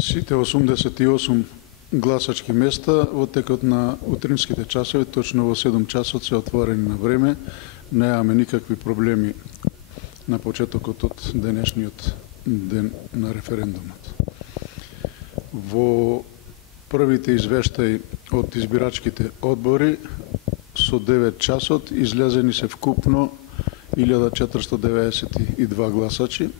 Сите 88 гласачки места во текот на утринските часови, точно во 7 часот, се отворени на време. Немаме никакви проблеми на почетокот од денешниот ден на референдумот. Во првите извештаи од избирачките одбори со 9 часот излезени се вкупно 1492 гласачи,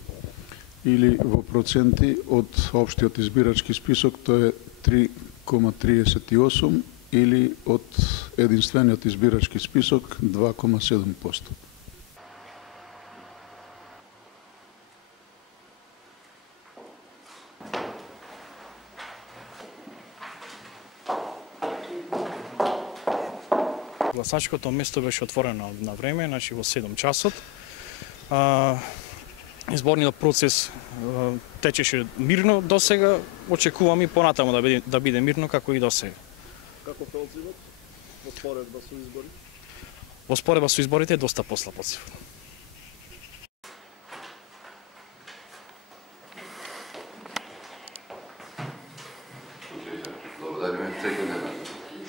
или во проценти од општиот избирачки список тој е 3,38 или од единствениот избирачки список 2,7%. Гласачкото место беше отворено на време, значи во 7 часот. Изборниот процес течеше мирно досега, очекувам и понатаму да биде мирно како и досега. Како те оценат во споредба со изборите? Во споредба со изборите е доста послаб оценет.